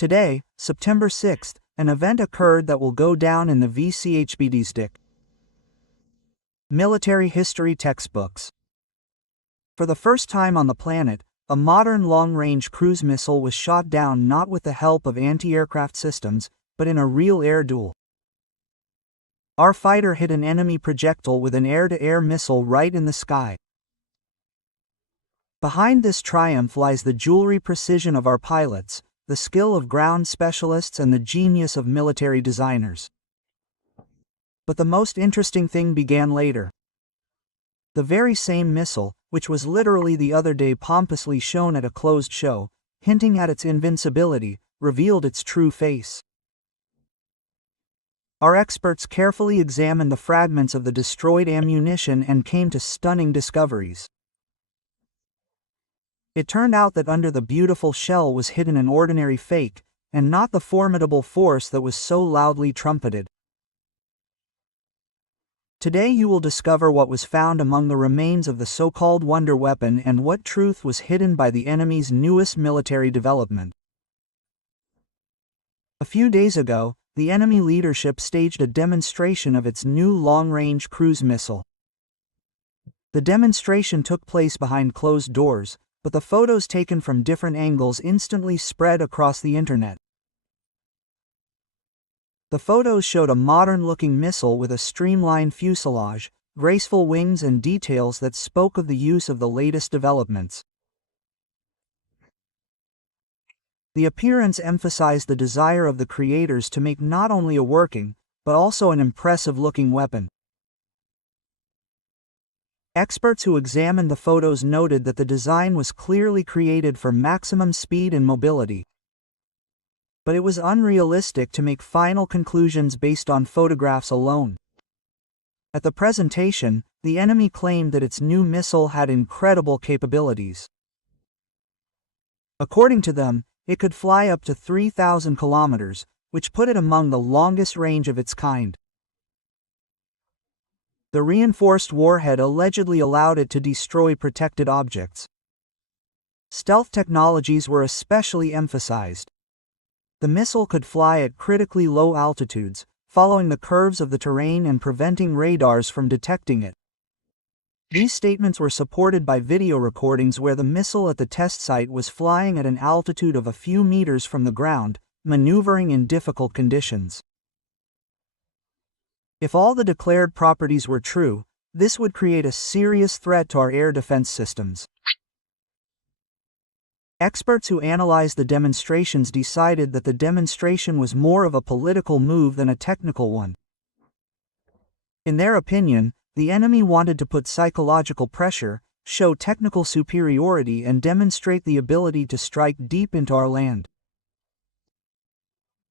Today, September 6th, an event occurred that will go down in the VCHBD's military history textbooks. For the first time on the planet, a modern long-range cruise missile was shot down not with the help of anti-aircraft systems, but in a real air duel. Our fighter hit an enemy projectile with an air-to-air missile right in the sky. Behind this triumph lies the jewelry precision of our pilots, the skill of ground specialists, and the genius of military designers. But the most interesting thing began later. The very same missile, which was literally the other day pompously shown at a closed show, hinting at its invincibility, revealed its true face. Our experts carefully examined the fragments of the destroyed ammunition and came to stunning discoveries. It turned out that under the beautiful shell was hidden an ordinary fake, and not the formidable force that was so loudly trumpeted. Today you will discover what was found among the remains of the so-called wonder weapon and what truth was hidden by the enemy's newest military development. A few days ago, the enemy leadership staged a demonstration of its new long-range cruise missile. The demonstration took place behind closed doors, but the photos taken from different angles instantly spread across the internet. The photos showed a modern-looking missile with a streamlined fuselage, graceful wings, and details that spoke of the use of the latest developments. The appearance emphasized the desire of the creators to make not only a working, but also an impressive-looking weapon. Experts who examined the photos noted that the design was clearly created for maximum speed and mobility. But it was unrealistic to make final conclusions based on photographs alone. At the presentation, the enemy claimed that its new missile had incredible capabilities. According to them, it could fly up to 3,000 kilometers, which put it among the longest range of its kind. The reinforced warhead allegedly allowed it to destroy protected objects. Stealth technologies were especially emphasized. The missile could fly at critically low altitudes, following the curves of the terrain and preventing radars from detecting it. These statements were supported by video recordings where the missile at the test site was flying at an altitude of a few meters from the ground, maneuvering in difficult conditions. If all the declared properties were true, this would create a serious threat to our air defense systems. Experts who analyzed the demonstrations decided that the demonstration was more of a political move than a technical one. In their opinion, the enemy wanted to put psychological pressure, show technical superiority, and demonstrate the ability to strike deep into our land.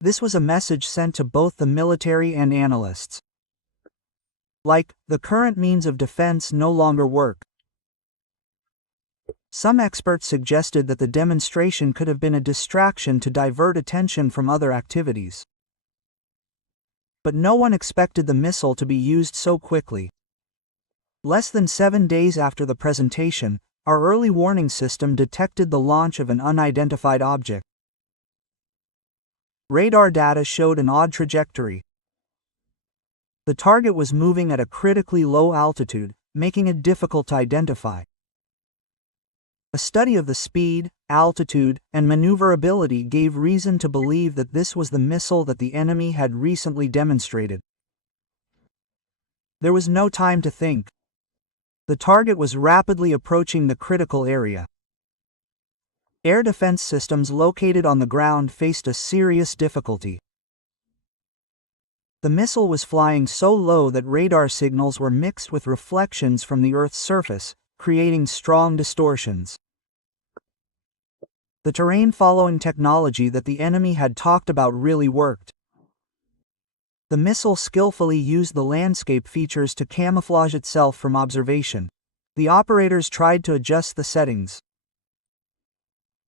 This was a message sent to both the military and analysts. Like, the current means of defense no longer work. Some experts suggested that the demonstration could have been a distraction to divert attention from other activities. But no one expected the missile to be used so quickly. Less than 7 days after the presentation, our early warning system detected the launch of an unidentified object. Radar data showed an odd trajectory. The target was moving at a critically low altitude, making it difficult to identify. A study of the speed, altitude, and maneuverability gave reason to believe that this was the missile that the enemy had recently demonstrated. There was no time to think. The target was rapidly approaching the critical area. Air defense systems located on the ground faced a serious difficulty. The missile was flying so low that radar signals were mixed with reflections from the Earth's surface, creating strong distortions. The terrain-following technology that the enemy had talked about really worked. The missile skillfully used the landscape features to camouflage itself from observation. The operators tried to adjust the settings.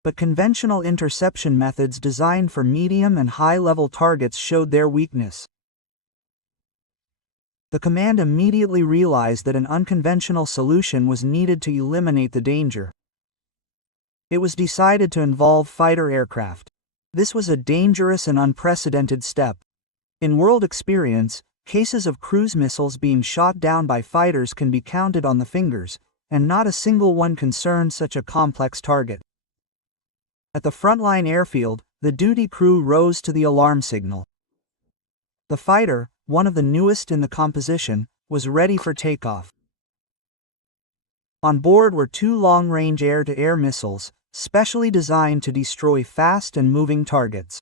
But conventional interception methods designed for medium and high-level targets showed their weakness. The command immediately realized that an unconventional solution was needed to eliminate the danger. It was decided to involve fighter aircraft. This was a dangerous and unprecedented step. In world experience, cases of cruise missiles being shot down by fighters can be counted on the fingers, and not a single one concerned such a complex target. At the frontline airfield, the duty crew rose to the alarm signal. The fighter, one of the newest in the composition, was ready for takeoff. On board were 2 long-range air-to-air missiles, specially designed to destroy fast and moving targets.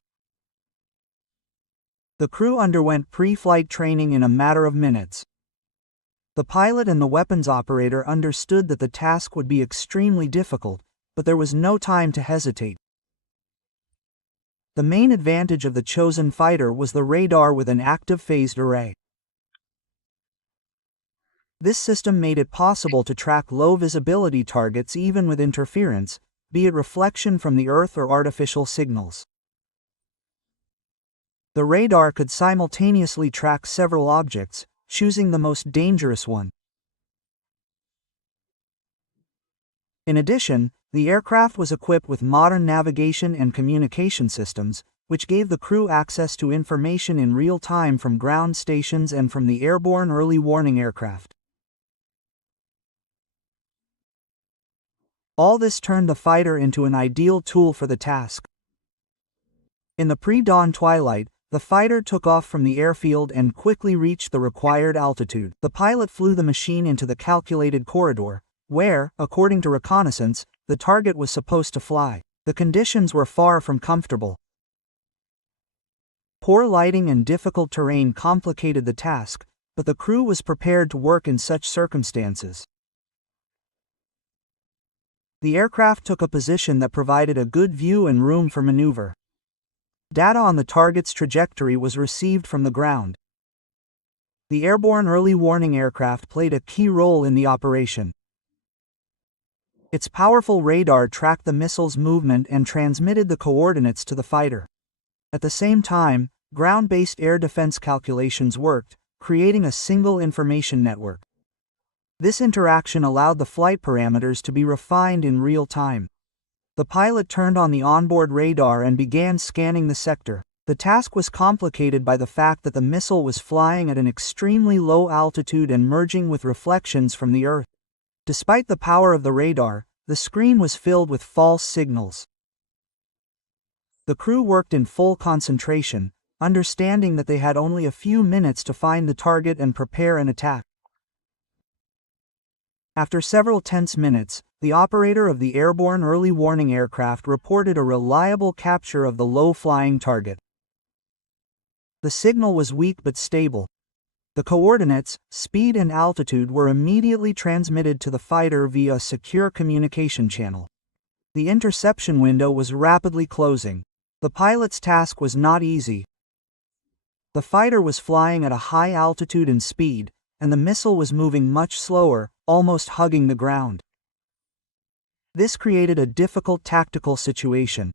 The crew underwent pre-flight training in a matter of minutes. The pilot and the weapons operator understood that the task would be extremely difficult, but there was no time to hesitate. The main advantage of the chosen fighter was the radar with an active phased array. This system made it possible to track low-visibility targets even with interference, be it reflection from the Earth or artificial signals. The radar could simultaneously track several objects, choosing the most dangerous one. In addition, the aircraft was equipped with modern navigation and communication systems, which gave the crew access to information in real time from ground stations and from the airborne early warning aircraft. All this turned the fighter into an ideal tool for the task. In the pre-dawn twilight, the fighter took off from the airfield and quickly reached the required altitude. The pilot flew the machine into the calculated corridor, where, according to reconnaissance, the target was supposed to fly. The conditions were far from comfortable. Poor lighting and difficult terrain complicated the task, but the crew was prepared to work in such circumstances. The aircraft took a position that provided a good view and room for maneuver. Data on the target's trajectory was received from the ground. The airborne early warning aircraft played a key role in the operation. Its powerful radar tracked the missile's movement and transmitted the coordinates to the fighter. At the same time, ground-based air defense calculations worked, creating a single information network. This interaction allowed the flight parameters to be refined in real time. The pilot turned on the onboard radar and began scanning the sector. The task was complicated by the fact that the missile was flying at an extremely low altitude and merging with reflections from the Earth. Despite the power of the radar, the screen was filled with false signals. The crew worked in full concentration, understanding that they had only a few minutes to find the target and prepare an attack. After several tense minutes, the operator of the airborne early warning aircraft reported a reliable capture of the low-flying target. The signal was weak but stable. The coordinates, speed and altitude were immediately transmitted to the fighter via a secure communication channel. The interception window was rapidly closing. The pilot's task was not easy. The fighter was flying at a high altitude and speed, and the missile was moving much slower, almost hugging the ground. This created a difficult tactical situation.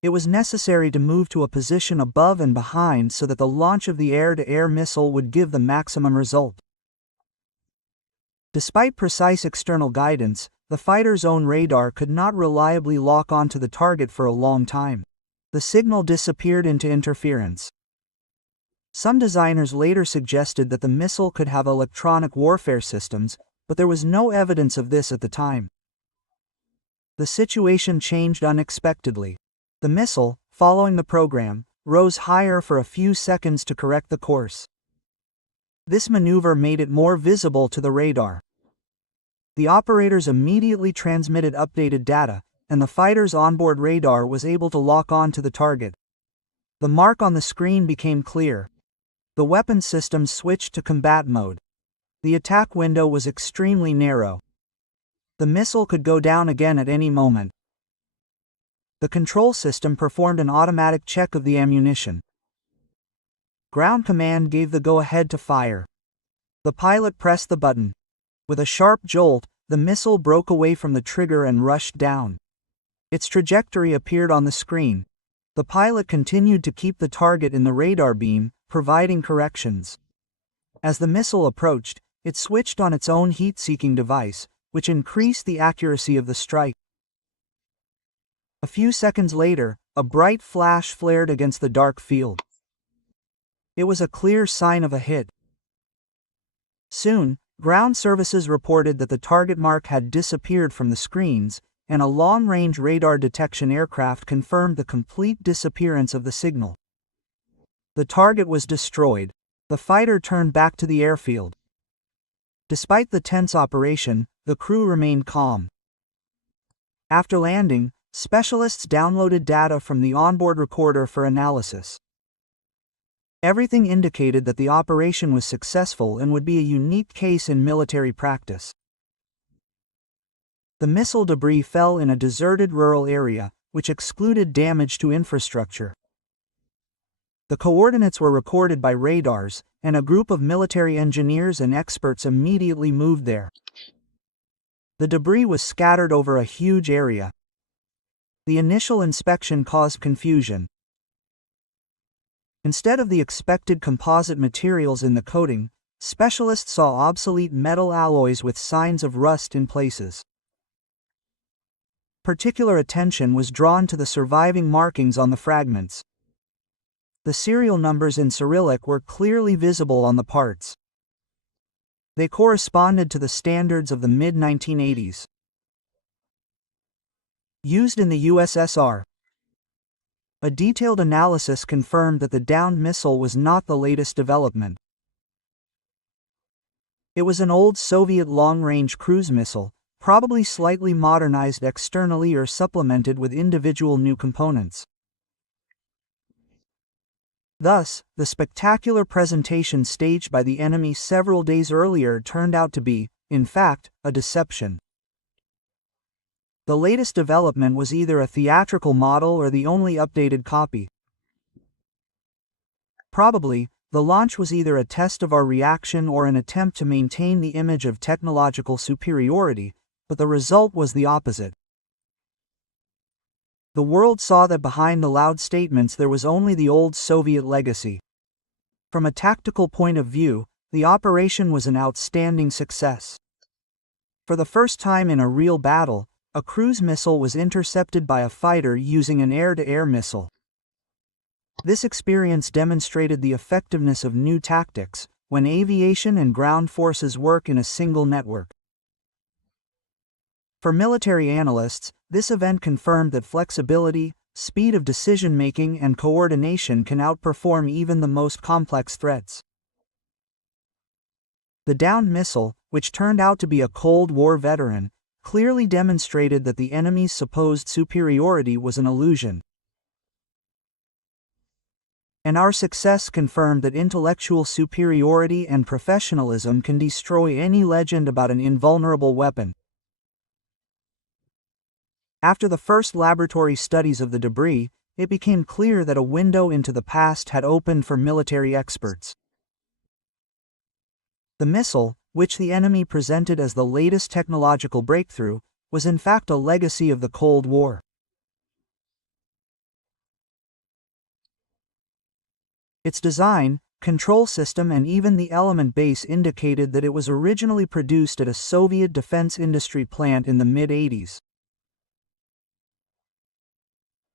It was necessary to move to a position above and behind so that the launch of the air-to-air missile would give the maximum result. Despite precise external guidance, the fighter's own radar could not reliably lock onto the target for a long time. The signal disappeared into interference. Some designers later suggested that the missile could have electronic warfare systems, but there was no evidence of this at the time. The situation changed unexpectedly. The missile, following the program, rose higher for a few seconds to correct the course. This maneuver made it more visible to the radar. The operators immediately transmitted updated data, and the fighter's onboard radar was able to lock on to the target. The mark on the screen became clear. The weapon systems switched to combat mode. The attack window was extremely narrow. The missile could go down again at any moment. The control system performed an automatic check of the ammunition. Ground command gave the go-ahead to fire. The pilot pressed the button. With a sharp jolt, the missile broke away from the trigger and rushed down. Its trajectory appeared on the screen. The pilot continued to keep the target in the radar beam, providing corrections. As the missile approached, it switched on its own heat-seeking device, which increased the accuracy of the strike. A few seconds later, a bright flash flared against the dark field. It was a clear sign of a hit. Soon, ground services reported that the target mark had disappeared from the screens, and a long-range radar detection aircraft confirmed the complete disappearance of the signal. The target was destroyed. The fighter turned back to the airfield. Despite the tense operation, the crew remained calm. After landing, specialists downloaded data from the onboard recorder for analysis. Everything indicated that the operation was successful and would be a unique case in military practice. The missile debris fell in a deserted rural area, which excluded damage to infrastructure. The coordinates were recorded by radars, and a group of military engineers and experts immediately moved there. The debris was scattered over a huge area. The initial inspection caused confusion. Instead of the expected composite materials in the coating, specialists saw obsolete metal alloys with signs of rust in places. Particular attention was drawn to the surviving markings on the fragments. The serial numbers in Cyrillic were clearly visible on the parts. They corresponded to the standards of the mid-1980s. Used in the USSR. A detailed analysis confirmed that the downed missile was not the latest development. It was an old Soviet long-range cruise missile, probably slightly modernized externally or supplemented with individual new components. Thus, the spectacular presentation staged by the enemy several days earlier turned out to be, in fact, a deception. The latest development was either a theatrical model or the only updated copy. Probably, the launch was either a test of our reaction or an attempt to maintain the image of technological superiority, but the result was the opposite. The world saw that behind the loud statements there was only the old Soviet legacy. From a tactical point of view, the operation was an outstanding success. For the first time in a real battle, a cruise missile was intercepted by a fighter using an air-to-air missile. This experience demonstrated the effectiveness of new tactics, when aviation and ground forces work in a single network. For military analysts, this event confirmed that flexibility, speed of decision-making, and coordination can outperform even the most complex threats. The downed missile, which turned out to be a Cold War veteran, clearly demonstrated that the enemy's supposed superiority was an illusion. And our success confirmed that intellectual superiority and professionalism can destroy any legend about an invulnerable weapon. After the first laboratory studies of the debris, it became clear that a window into the past had opened for military experts. The missile, which the enemy presented as the latest technological breakthrough, was in fact a legacy of the Cold War. Its design, control system, and even the element base indicated that it was originally produced at a Soviet defense industry plant in the mid-80s.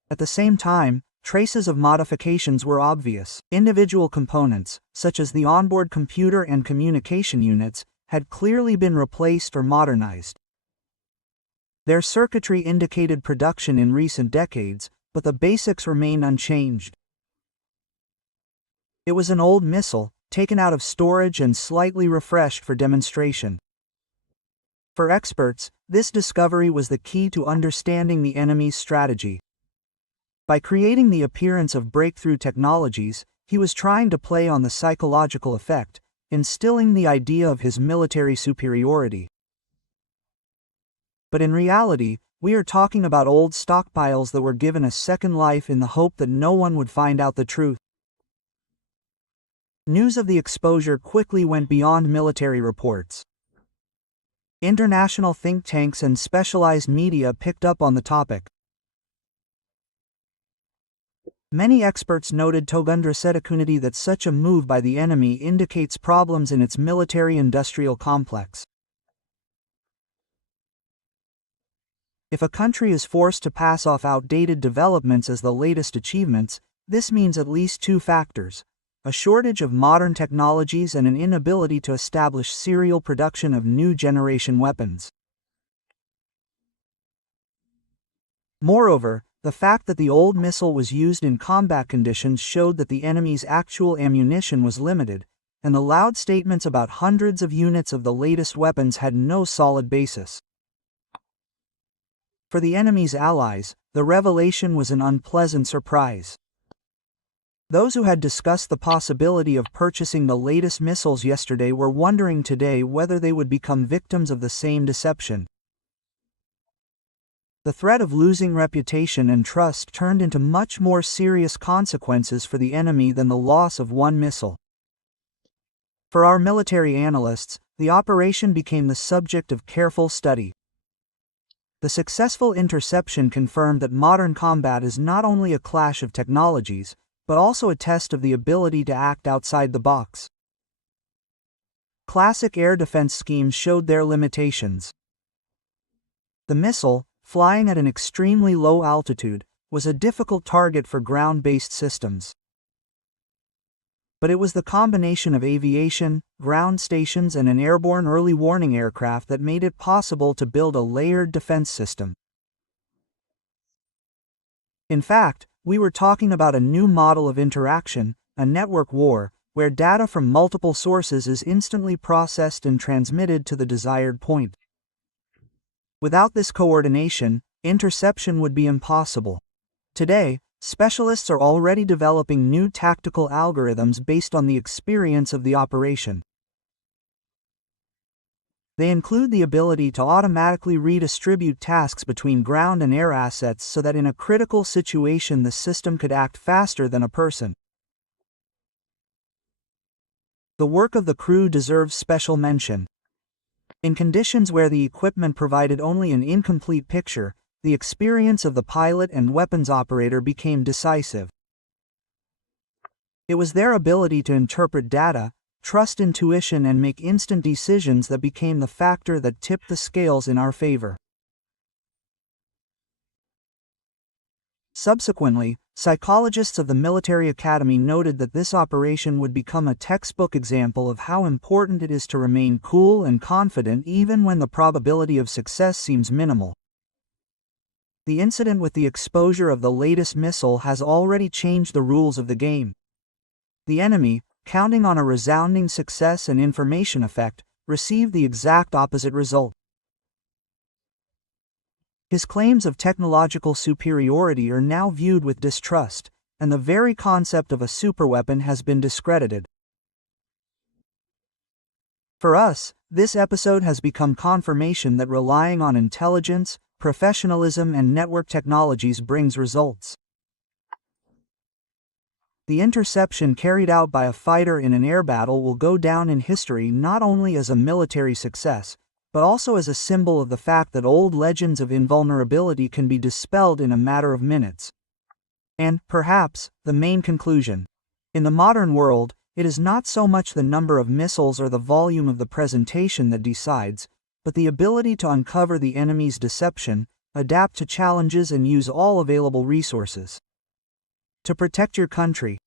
At the same time, traces of modifications were obvious. Individual components, such as the onboard computer and communication units, had clearly been replaced or modernized. Their circuitry indicated production in recent decades, but the basics remained unchanged. It was an old missile, taken out of storage and slightly refreshed for demonstration. For experts, this discovery was the key to understanding the enemy's strategy. By creating the appearance of breakthrough technologies, he was trying to play on the psychological effect, instilling the idea of his military superiority. But in reality, we are talking about old stockpiles that were given a second life in the hope that no one would find out the truth. News of the exposure quickly went beyond military reports. International think tanks and specialized media picked up on the topic. Many experts noted that such a move by the enemy indicates problems in its military-industrial complex. If a country is forced to pass off outdated developments as the latest achievements, this means at least two factors: a shortage of modern technologies and an inability to establish serial production of new generation weapons. Moreover, the fact that the old missile was used in combat conditions showed that the enemy's actual ammunition was limited, and the loud statements about hundreds of units of the latest weapons had no solid basis. For the enemy's allies, the revelation was an unpleasant surprise. Those who had discussed the possibility of purchasing the latest missiles yesterday were wondering today whether they would become victims of the same deception. The threat of losing reputation and trust turned into much more serious consequences for the enemy than the loss of one missile. For our military analysts, the operation became the subject of careful study. The successful interception confirmed that modern combat is not only a clash of technologies, but also a test of the ability to act outside the box. Classic air defense schemes showed their limitations. The missile, flying at an extremely low altitude, was a difficult target for ground-based systems. But it was the combination of aviation, ground stations, and an airborne early warning aircraft that made it possible to build a layered defense system. In fact, we were talking about a new model of interaction, a network war, where data from multiple sources is instantly processed and transmitted to the desired point. Without this coordination, interception would be impossible. Today, specialists are already developing new tactical algorithms based on the experience of the operation. They include the ability to automatically redistribute tasks between ground and air assets so that in a critical situation the system could act faster than a person. The work of the crew deserves special mention. In conditions where the equipment provided only an incomplete picture, the experience of the pilot and weapons operator became decisive. It was their ability to interpret data, trust intuition, and make instant decisions that became the factor that tipped the scales in our favor. Subsequently, psychologists of the military academy noted that this operation would become a textbook example of how important it is to remain cool and confident even when the probability of success seems minimal. The incident with the exposure of the latest missile has already changed the rules of the game. The enemy, counting on a resounding success and information effect, received the exact opposite result. His claims of technological superiority are now viewed with distrust, and the very concept of a superweapon has been discredited. For us, this episode has become confirmation that relying on intelligence, professionalism, and network technologies brings results. The interception carried out by a fighter in an air battle will go down in history not only as a military success, but also as a symbol of the fact that old legends of invulnerability can be dispelled in a matter of minutes. And, perhaps, the main conclusion. In the modern world, it is not so much the number of missiles or the volume of the presentation that decides, but the ability to uncover the enemy's deception, adapt to challenges, and use all available resources to protect your country.